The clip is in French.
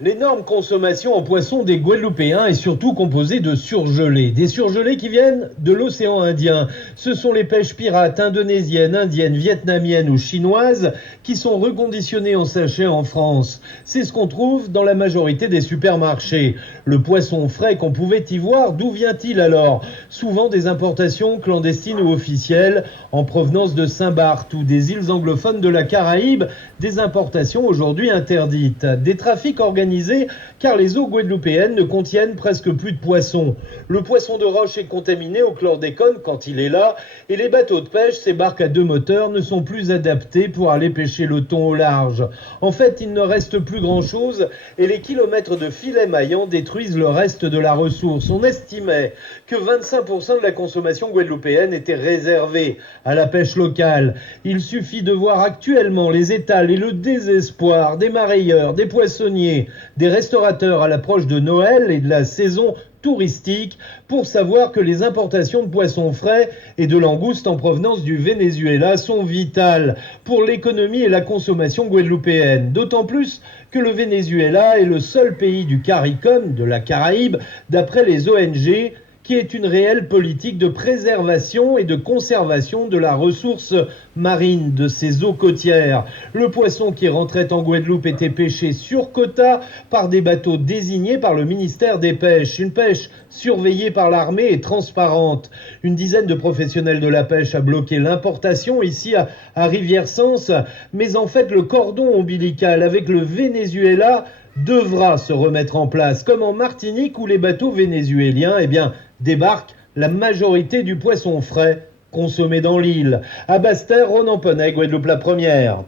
L'énorme consommation en poissons des Guadeloupéens est surtout composée de surgelés. Des surgelés qui viennent de l'océan Indien. Ce sont les pêches pirates indonésiennes, indiennes, vietnamiennes ou chinoises qui sont reconditionnées en sachet en France. C'est ce qu'on trouve dans la majorité des supermarchés. Le poisson frais qu'on pouvait y voir, d'où vient-il alors? Souvent des importations clandestines ou officielles en provenance de Saint-Barth ou des îles anglophones de la Caraïbe. Des importations aujourd'hui interdites. Des trafics organisés car les eaux guadeloupéennes ne contiennent presque plus de poissons. Le poisson de roche est contaminé au chlordécone quand il est là et les bateaux de pêche, ces barques à deux moteurs, ne sont plus adaptés pour aller pêcher le thon au large. En fait, il ne reste plus grand-chose et les kilomètres de filets maillants détruisent le reste de la ressource. On estimait que 25% de la consommation guadeloupéenne était réservée à la pêche locale. Il suffit de voir actuellement les étals et le désespoir des marailleurs, des poissonniers, des restaurateurs à l'approche de Noël et de la saison touristique pour savoir que les importations de poissons frais et de langoustes en provenance du Venezuela sont vitales pour l'économie et la consommation guadeloupéenne. D'autant plus que le Venezuela est le seul pays du CARICOM, de la Caraïbe, d'après les ONG, qui est une réelle politique de préservation et de conservation de la ressource marine de ces eaux côtières. Le poisson qui rentrait en Guadeloupe était pêché sur quota par des bateaux désignés par le ministère des Pêches. Une pêche surveillée par l'armée et transparente. Une dizaine de professionnels de la pêche a bloqué l'importation ici à Rivière-Sens, mais en fait le cordon ombilical avec le Venezuela devra se remettre en place, comme en Martinique où les bateaux vénézuéliens débarquent la majorité du poisson frais consommé dans l'île. À Basse-Terre, Ronan Poney, Guadeloupe la première.